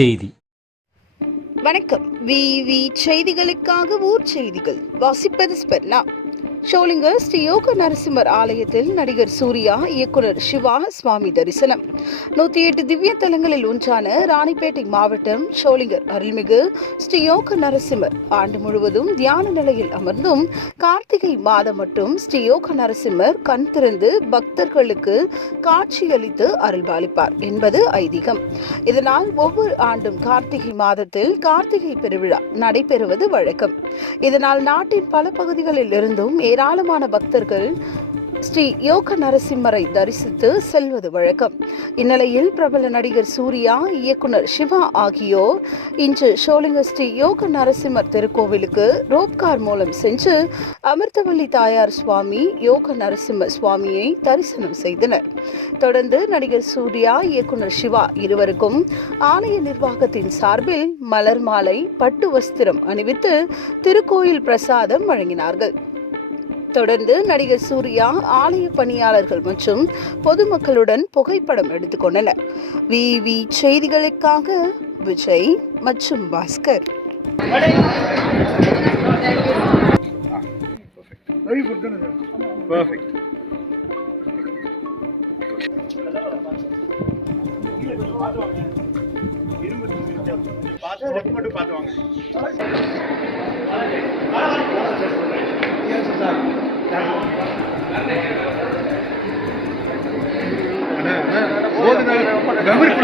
செய்தி. வணக்கம். விவி செய்திகளுக்காக ஊர் செய்திகள் வாசிப்பது ஸ்பெர்னா. ஷோலிங்கர் ஸ்ரீ யோக நரசிம்மர் ஆலயத்தில் நடிகர் சூர்யா, இயக்குனர் சிவா சுவாமி தரிசனம். 108 திவ்ய தலங்களில் ஒன்றான ராணிப்பேட்டை மாவட்டம் ஷோலிங்கர் அருள்மிகு ஸ்ரீ யோக நரசிம்மர் ஆண்டு முழுவதும் தியான நிலையில் அமர்ந்தும் கார்த்திகை மாதம் மட்டும் ஸ்ரீ யோக நரசிம்மர் கண் திறந்து பக்தர்களுக்கு காட்சியளித்து அருள்பாலிப்பார் என்பது ஐதீகம். இதனால் ஒவ்வொரு ஆண்டும் கார்த்திகை மாதத்தில் கார்த்திகை பெருவிழா நடைபெறுவது வழக்கம். இதனால் நாட்டின் பல பகுதிகளில் இருந்தும் ஏராளமான பக்தர்கள் ஸ்ரீ யோக நரசிம்மரை தரிசித்து செல்வது வழக்கம். இந்நிலையில் பிரபல நடிகர் சூர்யா, இயக்குனர் சிவா ஆகியோர் இன்று ஷோலிங்கர் ஸ்ரீ யோக நரசிம்மர் திருக்கோவிலுக்கு ரோப்கார் மூலம் சென்று அமிர்தவல்லி தாயார் சுவாமி, யோக நரசிம்ம சுவாமியை தரிசனம் செய்தனர். தொடர்ந்து நடிகர் சூர்யா, இயக்குனர் சிவா இருவருக்கும் ஆலய நிர்வாகத்தின் சார்பில் மலர் மாலை, பட்டு வஸ்திரம் அணிவித்து திருக்கோயில் பிரசாதம் வழங்கினார்கள். தொடர்ந்து நடிகர் சூர்யா ஆலய பணியாளர்கள் மற்றும் பொதுமக்களுடன் புகைப்படம் எடுத்துக்கொண்டனர். விவி செய்திகளுக்காக விஜய் மற்றும் பாஸ்கர். கம்பெனி